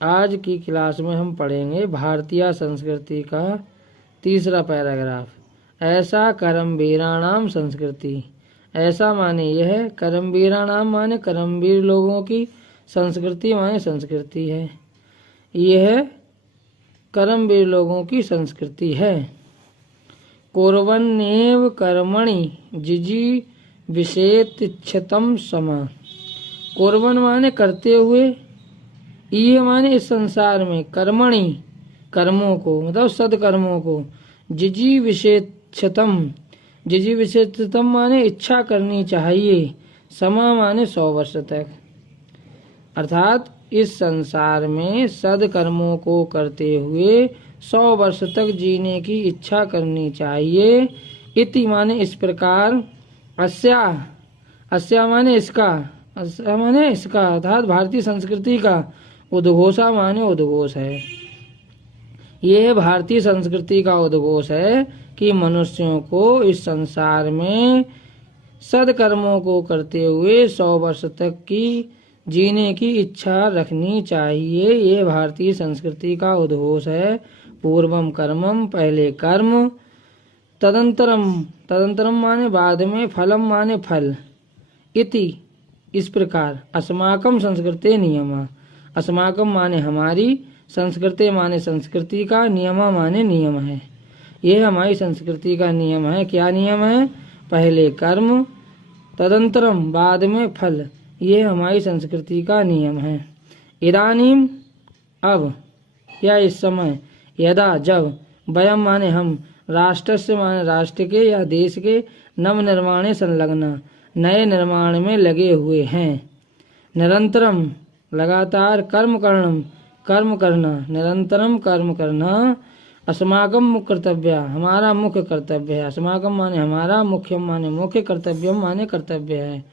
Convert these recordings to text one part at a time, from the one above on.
आज की क्लास में हम पढ़ेंगे भारतीय संस्कृति का तीसरा पैराग्राफ। ऐसा करमवीराणाम संस्कृति। ऐसा माने यह, करमवीराणाम माने करमवीर लोगों की, संस्कृति माने संस्कृति है। यह करमवीर लोगों की संस्कृति है। कुर्वन्नेव कर्मणि जिजी विषेतिच्छतम समा। कुर्वन माने करते हुए, ये माने इस संसार में, कर्मणि कर्मों को, मतलब सदकर्मों को, जिजी विषेक्षतम, जिजी विषेक्षतम माने इच्छा करनी चाहिए, समा माने 100 वर्ष तक। अर्थात इस संसार में सदकर्मों को करते हुए 100 वर्ष तक जीने की इच्छा करनी चाहिए। इति माने इस प्रकार, अस्या, अस्या माने इसका, अस्या माने इसका, अर्थात भारतीय संस्कृति का, उद्घोषा माने उद्घोष है। यह भारतीय संस्कृति का उद्घोष है कि मनुष्यों को इस संसार में सदकर्मों को करते हुए 100 वर्ष तक की जीने की इच्छा रखनी चाहिए। ये भारतीय संस्कृति का उद्घोष है। पूर्वम कर्मम, पहले कर्म, तदंतरम, तदंतरम माने बाद में, फलम माने फल, इति इस प्रकार, अस्माकम संस्कृते नियमा, अस्माकम माने हमारी, संस्कृति माने संस्कृति का, नियमा माने नियम है। यह हमारी संस्कृति का नियम है। क्या नियम है? पहले कर्म, तदंतरम बाद में फल, ये हमारी संस्कृति का नियम है। इदानीम अब, या इस समय, यदा जब, वयम माने हम, राष्ट्रस्य माने राष्ट्र के या देश के, नव निर्माणे संलग्ना नए निर्माण में लगे हुए हैं। निरंतरम लगातार, कर्म करणम कर्म करना, निरंतरम कर्म करना, अस्माकम मुख्य कर्तव्य हमारा मुख्य कर्तव्य है। अस्माकम माने हमारा, मुख्यम माने मुख्य, कर्तव्यम माने कर्तव्य है।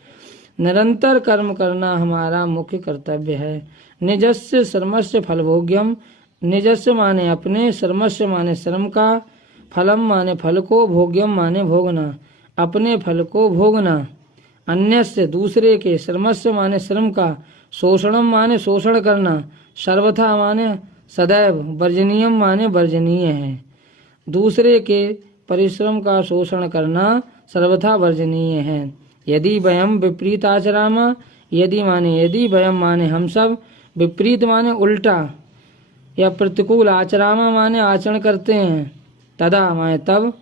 निरंतर कर्म करना हमारा मुख्य कर्तव्य है। निजस्य श्रमस्य फलभोग्यम, निजस्य माने अपने, श्रमस्य माने श्रम का, फलम माने फल को, भोग्यम माने भोगना, अपने फल को भोगना। अन्यस्य दूसरे के, श्रमस्य माने श्रम का, शोषणम माने शोषण करना, सर्वथा माने सदैव, वर्जनीयम माने वर्जनीय है। दूसरे के परिश्रम का शोषण करना सर्वथा वर्जनीय है। यदि वयम विपरीत आचरामा, यदि माने यदि, वयम माने हम सब, विपरीत माने उल्टा या प्रतिकूल, आचरामा माने आचरण करते हैं, तदा माने तब,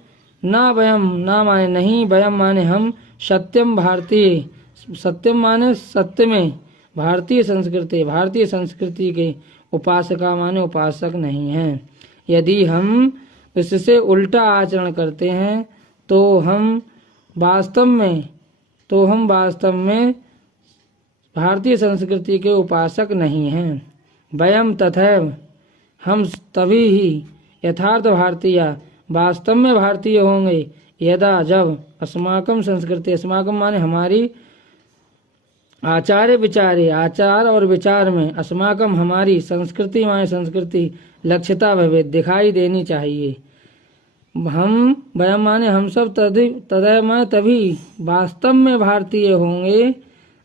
ना वयम ना माने नहीं, वयम माने हम, सत्यम भारतीय, सत्यम माने सत्य में, भारतीय संस्कृति, भारतीय संस्कृति के उपासका माने उपासक नहीं हैं। यदि हम इससे उल्टा आचरण करते हैं तो हम वास्तव में भारतीय संस्कृति के उपासक नहीं हैं। वयम तथैव हम तभी ही यथार्थ भारतीय, वास्तव में भारतीय होंगे, यदा जब, अस्माकम संस्कृति, अस्माकम माने हमारी, आचार्य विचारे आचार और विचार में, अस्माकम हमारी, संस्कृति माने संस्कृति, लक्ष्यता भवे दिखाई देनी चाहिए। हम, वयम माने हम सब, तदैव माने तभी, वास्तव में भारतीय होंगे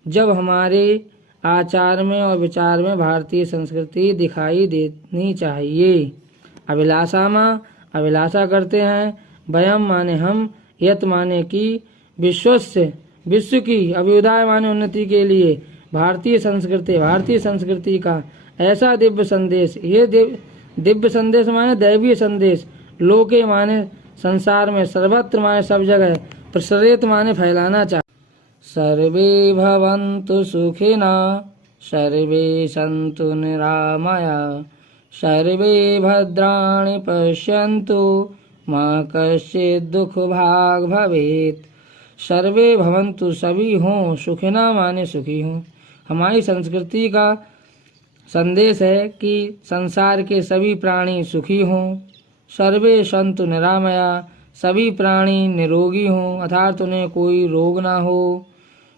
जब हमारे आचार में और विचार में भारतीय संस्कृति दिखाई देनी चाहिए। अभिलाषा माँ, अभिलाषा करते हैं। वयम माने हम, यत माने की, विश्व की, अभ्युदय माने उन्नति के लिए, भारतीय संस्कृति का ऐसा दिव्य संदेश, ये दिव्य संदेश माने दैवीय संदेश, लोके माने संसार में, सर्वत्र माने सब जगह, प्रसरित माने फैलाना चाहिए। सर्वे भवन्तु सुखिना, सर्वे सन्तु निरामया, सर्वे भद्राणि पश्यन्तु, मा कश्चित् दुःख भाग् भवेत्। सर्वे भवन्तु सभी हों, सुखिना माने सुखी हों। हमारी संस्कृति का संदेश है कि संसार के सभी प्राणी सुखी हों। सर्वे सन्तु निरामया, सभी प्राणी निरोगी हों, अर्थात उन्हें कोई रोग ना हो।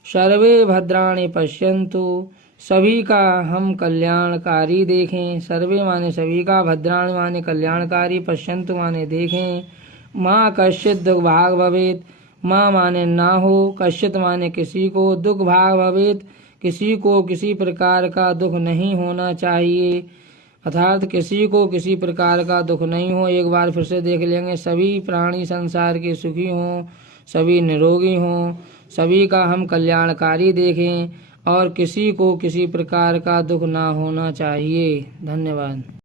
सर्वे भद्राणि पश्यन्तु, सभी का हम कल्याणकारी देखें। सर्वे माने सभी का, भद्राणि माने कल्याणकारी, पश्यन्तु माने देखें। माँ कश्चित् दुःख भाग् भवेत्, माँ माने ना हो, कश्चित् माने किसी को, दुःख भाग् भवेत् किसी को किसी प्रकार का दुख नहीं होना चाहिए। अर्थात किसी को किसी प्रकार का दुख नहीं हो। एक बार फिर से देख लेंगे, सभी प्राणी संसार के सुखी हों, सभी निरोगी हों, सभी का हम कल्याणकारी देखें और किसी को किसी प्रकार का दुख ना होना चाहिए। धन्यवाद।